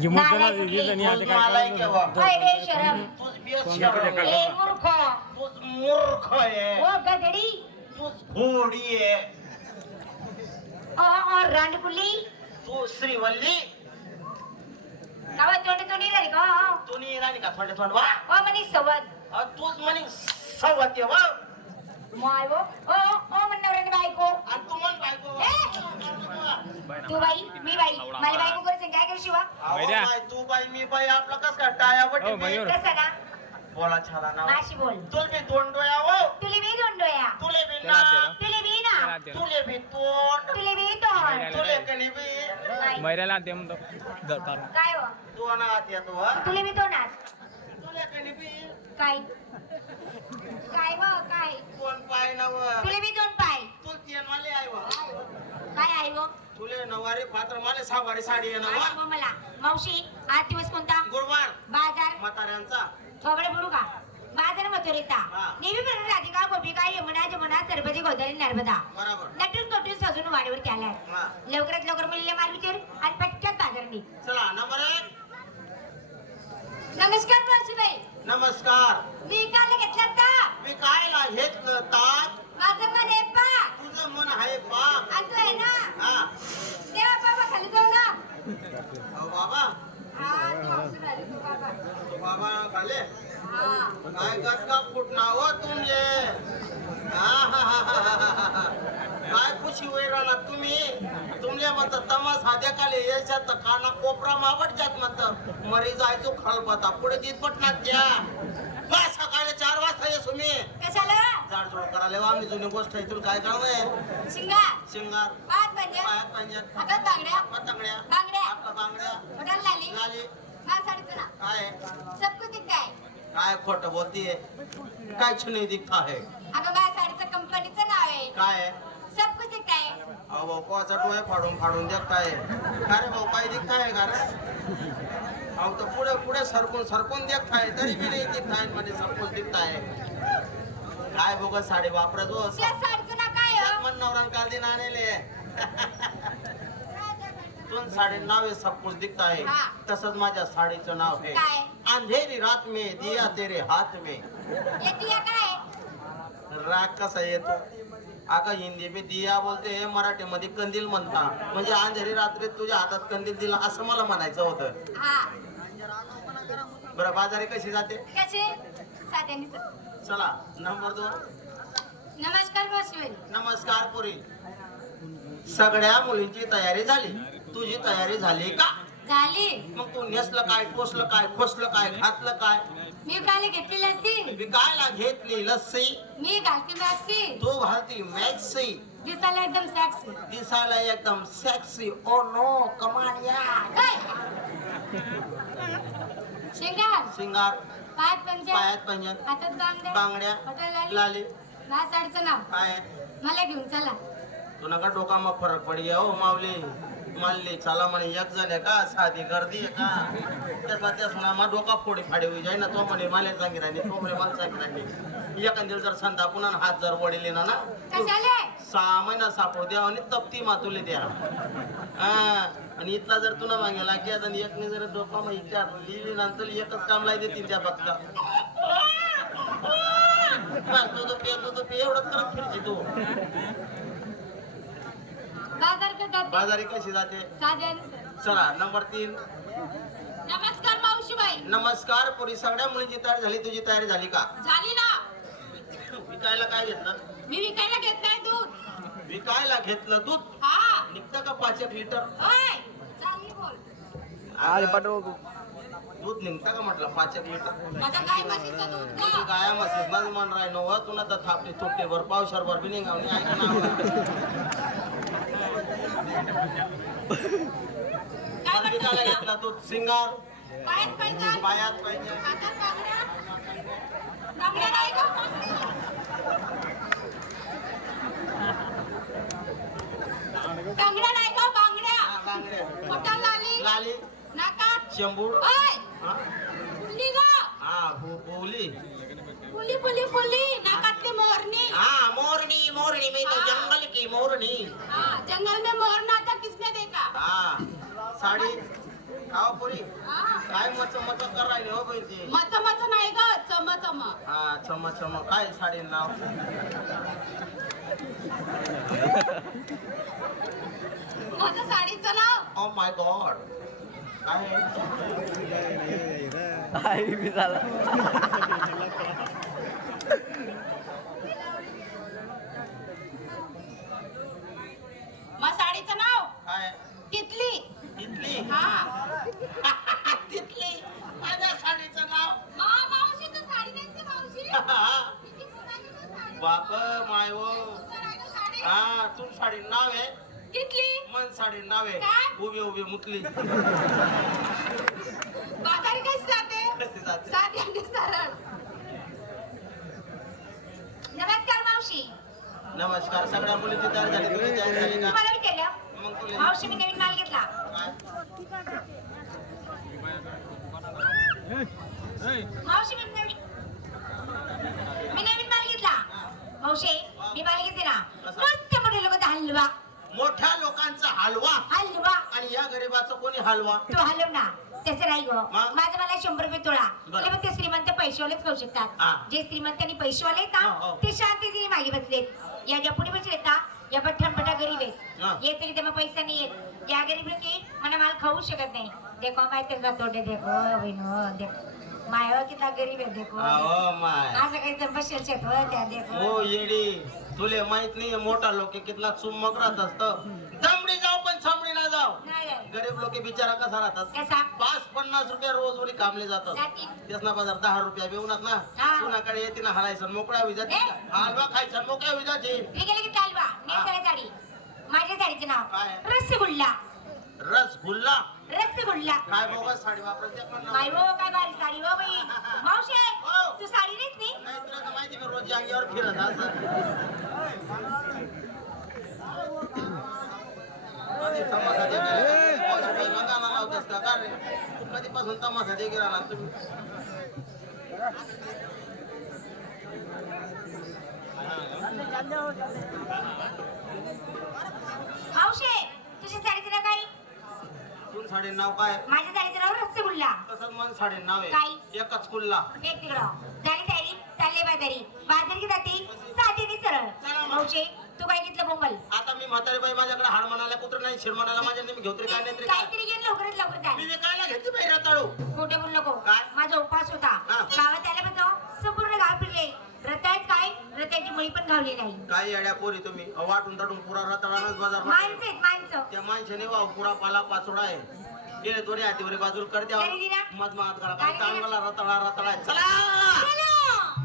जिमोला दिली आता काय करायचं काय रे शरम ए मूर्ख तूच मूर्ख आहे ओ गधडी तूच घोडी आहे ओ रांडकुली तू श्रीवल्ली गावात तोंडी रे का तू नाही राणी का थोडे वा ओ मनी सवद तूच म्हणे सवत वा माय वो ओ मनवरन बायको आणि तू म्हण बायको तू बाई मी बाई मला बायको करायचं काय करशील वा बाई तू बाई मी बाई आपलं कसं काय टाया वटी कसं ना बोला छाला ना माशी बोल तुला बी दोन डोया हो तुले बी दोन डोया तुले बी ना तुले बी ना तुले बी तोंड तुले बी दोन तुले कणी बी मैऱ्याला ते म्हणतो काय हो दोन हात येतो हा तुले बी दोन हात तुले कणी बी काय काय व काय दोन पाय नव तुले बी दोन पाय तू तीन माले आहे व काय आहे व तुले नवारी पात्र माले सहावारी साडी आहे काय ना व मला मावशी आज दिवस कोणता गुरुवार बाजार म्हाताऱ्यांचा थोबडे बोलू का बाजार मथुरेता हा. नेहमी म्हणून राधिका गोपिका यमुना जमुना सरस्वती गोदावरी नर्मदा बरोबर नटून कटून सजून वाडीवरती आलाय हा. लवकरात लवकर मुलीला माल विचार आणि पटक्यात बाजार नी चला नंबर 1 नमस्कार मावशीबाई नमस्कार मी काल घेतला का मी काय ला हेच ताक माझं मन आहे पा तुझं मन आहे पाक आणि तू आहे ना हा देवा बाबा खाली जाऊ ना अहो बाबा हा तू हसून आली तू बाबा तो बाबा खाले हा काय गटका फुटना हो तुमले काय खुशी होई राहिला तुम्ही तुमले म्हणत तमास हाद्या काले याच्यात काना कोपरा मावट जात म्हणत मरी जायचो खलबता पुढे तीत पटणार त्या बस सकाळी 4 वाजता ये तुम्ही कशाला जाडजोड करायला आम्ही जुनी गोष्ट इथून काय करणार शिंगार शिंगार पाच पंजे पायात पंजात हातात बांगड्या पतंगड्या बांगड्या आपला बांगड्या बटन लाली लाली मा साडीचं ना काय सब कुछ दिखता है काय खोट बोलतीये काय छुनी दिखता है अगं माझ्या साडीचं कंपनीचं नाव आहे काय सब कुछ दिखता है अहो भाऊ कोचा डोळे फाडून फाडून देखताय का रे भाऊ काय दिखताय का रे अहो तर पुढे पुढे सरकून देखताय तरी बी नाही दिखताय मध्ये सब कुछ दिखताय काय बघ साडी वापरत हो त्या साडीचं नाव काय हो मन नवरान काल दिन आणले तुम साड़ी नाव है सब कुछ दिखता है हाँ. तसंच माझ्या साडीचं नाव है काय? अंधेरी रात में दिया तेरे हाथ में हे दिया काय राग कसा येतो अगं हिंदी में दिया बोलते हे मराठीमध्ये कंदील म्हणता म्हणजे अंधेरी रात्री तुझ्या हातात कंदील दिला असं मला म्हणायचं होतं हा बरं बाजारी कशी जाते कसे साध्याने चला नंबर 2 नमस्कार मावशीबाई नमस्कार पुरी सगळ्या मुलींची तयारी झाली तुझी तयारी झाली का झाली मग तू नेसलं काय टोसलं काय खोसलं काय घातलं काय मी काल घेतलेली असती विकायला घेतली लस्सी मी घालते मॅक्सी तू घालती मॅक्सी दिसायला एकदम सॅक्सी दिसायला एकदम सेक्सी ओ नो कमान या शिंगार सिंगार पायात पंजे पायात पंजन हातात बांगड्या बांगड्या बटन लाली लाली माझ्या साडीचं नाव काय मला घेऊन चला तू नका डोकामा फरक पडी हो मावली मानली चला म्हणे एक झाले का साधी गर्दी आहे का त्याचा मा डोका फोडी फाडी होई जाई ना तो म्हणे मला सांगितलं तो म्हणे मला सांगितलं एखाद्या जर संता पुन्हा हात जर वडिले ना कशाले 6 महिना सापडू द्या आणि तप्ती मातुले द्या आणि इथला जर तुला मागेला की आता एकने जर डोका मग इच्छा लिहिली नंतर एकच काम लाई देतील त्या बघता तो पे एवढंच करत फिरची तू बाजार करतात बाजारी कशी जाते साध्याने चला नंबर 3 नमस्कार मावशीबाई नमस्कार पुरी सगळ्या मुलींची तयारी झाली तुझी तयारी झाली का झाली ना विकायला काय घेतलं मी विकायला घेतलाय दूध विकायला घेतलं दूध हा निघतं का 5 लिटर ओय चांगली बोल आज पाठव दूध निघतं का म्हटलं 5 लिटर माझा गाय म्हशीचं दूध तुझी ग गाया मशीन माझं मन राय नव तुला तर थापली तुटते भर पावशर भर बी निघावणी ऐक काय ना विकायला म्हणतो घेतला दूध सिंगार पायात पैसा पायात पाहिजे हातात बांगड्या बांगड्या नाही का बांगड्या नाही का बांगड्या बटन लाली लाली नाकात शंभूर ओय हा फुली ग हा बोली फुली फुली फुली नाकातली मोरनी हाँ मोरनी मोरनी में तो हाँ। जंगल की मोरनी हाँ जंगल में मोर नाचा किसने देखा हाँ साडी खावा पुरी काय मच मच कर राहिले हो बाई ते मच मच नाही ग चम चम हा चम चम काय साडी नाव माझं साडीचं नाव ओ माय गॉड काय आई बी झाला मग साडीचं नाव काय तिथली तिथली हा तिथली माझ्या साडीचं नाव मावशी तू साडी नेसते मावशी किती सुंदर आहे साडी. बाप माय हो सुंदर आहे गं साडी. हा तू साडी नाव आहे कितली मन साडी नाव आहे काय? उभी उभी मुतली बाजारी कशी जाते कशी जाते साधी आणि सरळ नमस्कार मावशी नमस्कार सगळ्या मुलीची तयार झाली तुझी तयार झाली का तुम्हाला विचारलं मग तुला मावशी मी नवीन माल घेतला मावशी मी नवीन माल घेतला मावशी मी माल घेते ना मस्त मोठे लोक हलवा मोठ्या लोकांचा हलवा हलवा आणि या गरीबाचा कोणी हलवा तो हलव ना त्याचं नाही गो मग? माझं मला 100 रुपये तोळा बरं. म्हणजे मग ते श्रीमंत पैशावालेच खाऊ हा. शकतात जे श्रीमंत आणि पैशावाले आहेत हो, ना हो. ते शांतीने मागे बसलेत या ज्या पुढे बसलेत ना या पठ्ठमपटा गरीब हा. आहेत येत तरी तेव्हा पैसा नाही येत या गरीब की मला माल खाऊ शकत नाही देखो माहिती का तोडे देखो बहिणो देखो माय किती गरीब आहे देखो हो माय असं काही तर बसेल शेत हो त्या देखो हो येडी तुले माहित नाही मोठा लोक कितना चुम्मक राहत असत दमडी जाऊ पण चामडी ना जाऊ नाही आहे. गरीब लोक बिचारा कसा राहतात कसा 5-50 रुपये रोज वरी कामले जातात जाती. त्यासना बाजार 10 रुपये बेवनात ना हा. कुणाकडे येते ना हरायचं मोकळ्या होई जाते ए? हलवा खायचं मोकळ्या होई जाते मी गेले की हलवा नेसाळी साडी माझ्या साडीचं नाव काय? रसगुल्ला रसगुल्ला रसगुल्ला काय बोगस साडी वापरते पण माय हो काय भारी साडी हो बाई मावशे हो. तू साडी नेसली नाही तुला तर माहिती मी रोज जागेवर फिरत असं कधी तमाशा देखील मगाना लावतेस का रे तू कधीपासून तमाशा देखील राहणार तुम्ही मावशे तुझ्या साडीचं नाव काय तू साडी नाव काय माझ्या साडीचं नाव रसगुल्ला तसंच मन साडी नाव काय? आहे एकच कुल्ला एक तिकडं झाली तयारी चालले बाजारी बाजार की जाती साधी सरळ चला मग. मावशे तू काय घेतलं बोंबल आता मी म्हातारी बाई माझ्याकडे हाड म्हणाला कुत्र नाही शिर म्हणाला माझ्या मी घेऊ तरी काय नाही तरी काय काहीतरी घे लवकरात लवकर जाय मी विकायला घेतली बाई रताळू खोटे बोलू नको काय? माझा उपवास होता हा. गावात आल्या पण संपूर्ण गाव फिरले रताळ्यात काय रताळ्याची मळी पण गावली नाही काय येड्या पोरी तुम्ही वाटून तटून पुरा रताळानच बाजार भरतो. माणसं आहेत माणसं त्या माणसाने वाव पुरा पाला पाचोडा आहे गेले दोन्ही हातीवर बाजूला करते तरी दिना? मध महात करा काय दिना? चांगला रताळा रताळा आहे. चला चला